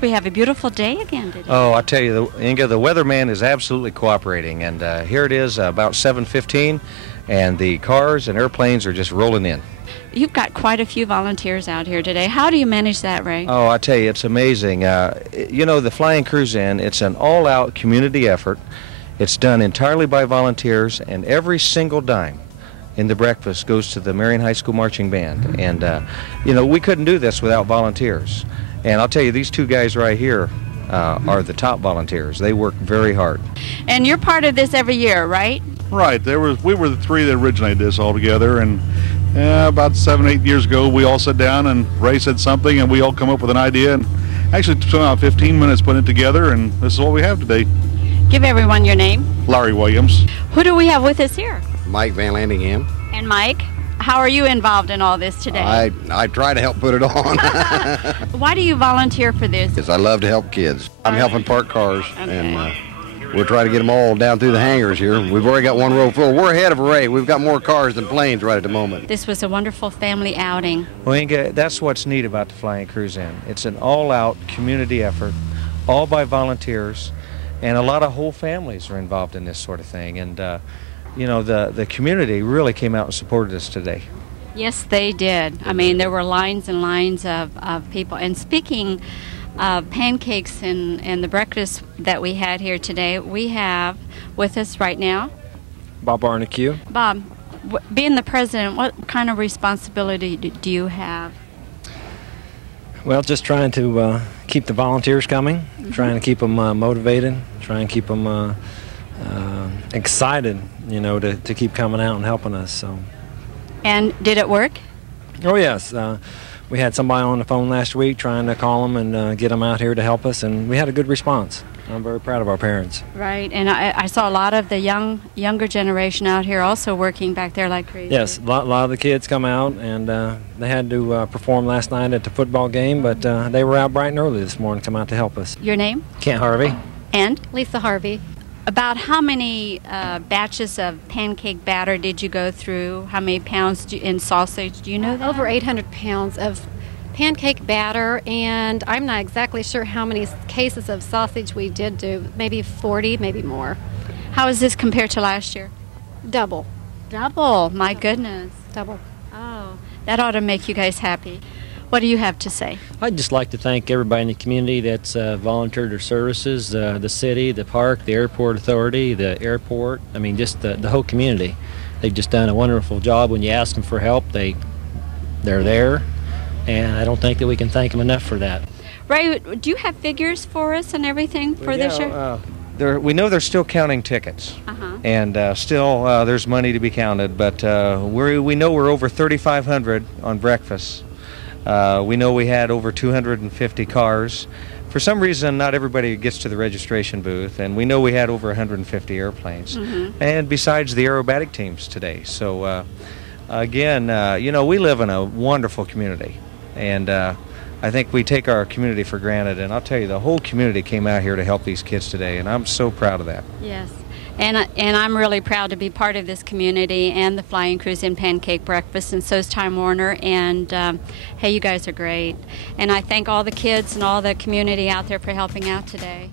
we have a beautiful day again today. Oh, I tell you, Inge, the weatherman is absolutely cooperating, and here it is about 7:15, and the cars and airplanes are just rolling in. You've got quite a few volunteers out here today. How do you manage that, Ray? Oh, I tell you, it's amazing. You know, the Flying Cruise-In, it's an all-out community effort. It's done entirely by volunteers, and every single dime in the breakfast goes to the Marion High School Marching Band. And, you know, we couldn't do this without volunteers. And I'll tell you, these two guys right here are the top volunteers. They work very hard. And you're part of this every year, right? Right. We were the three that originated this all together, and about 7-8 years ago, we all sat down and Ray said something, and we all come up with an idea, and actually it took about 15 minutes putting it together, and this is what we have today. Give everyone your name. Larry Williams. Who do we have with us here? Mike Van Landingham. And Mike, how are you involved in all this today? I try to help put it on. Why do you volunteer for this? Because I love to help kids. I'm helping park cars, and we'll try to get them all down through the hangars here. We've already got one row full. We're ahead of Ray. We've got more cars than planes right at the moment. This was a wonderful family outing. Well, Inge, that's what's neat about the Flying Cruise-In. It's an all-out community effort, all by volunteers, and a lot of whole families are involved in this sort of thing. And, you know, the community really came out and supported us today. Yes, they did. I mean, there were lines and lines of people. And speaking of pancakes and the breakfast that we had here today, we have with us right now Bob Arnicue. Bob, being the president, what kind of responsibility do you have? Well, just trying to keep the volunteers coming, trying to keep them motivated, trying to keep them excited, you know, to keep coming out and helping us. So. And did it work? Oh, yes. We had somebody on the phone last week trying to call them and get them out here to help us, and we had a good response. I'm very proud of our parents. Right, and I saw a lot of the younger generation out here also working back there like crazy. Yes, a lot of the kids come out, and they had to perform last night at the football game, but they were out bright and early this morning to come out to help us. Your name? Kent Harvey. And? Lisa Harvey. About how many batches of pancake batter did you go through? How many pounds in sausage? Do you know that? Over 800 pounds of pancake batter, and I'm not exactly sure how many cases of sausage we did do. Maybe 40, maybe more. How is this compared to last year? Double. Double? My goodness. Double. Oh, that ought to make you guys happy. What do you have to say? I'd just like to thank everybody in the community that's volunteered their services, the city, the park, the airport authority, the airport, I mean just the whole community. They've just done a wonderful job. When you ask them for help, they're there, and I don't think that we can thank them enough for that. Ray, do you have figures for us and everything for this year? We know they're still counting tickets, and still there's money to be counted, but we know we're over 3,500 on breakfast. We know we had over 250 cars. For some reason, not everybody gets to the registration booth, and we know we had over 150 airplanes, and besides the aerobatic teams today. So again, you know, we live in a wonderful community, and I think we take our community for granted, and I'll tell you, the whole community came out here to help these kids today, and I'm so proud of that. Yes. And I'm really proud to be part of this community and the Flying Cruise-In Pancake Breakfast, and so's Time Warner, and hey, you guys are great. And I thank all the kids and all the community out there for helping out today.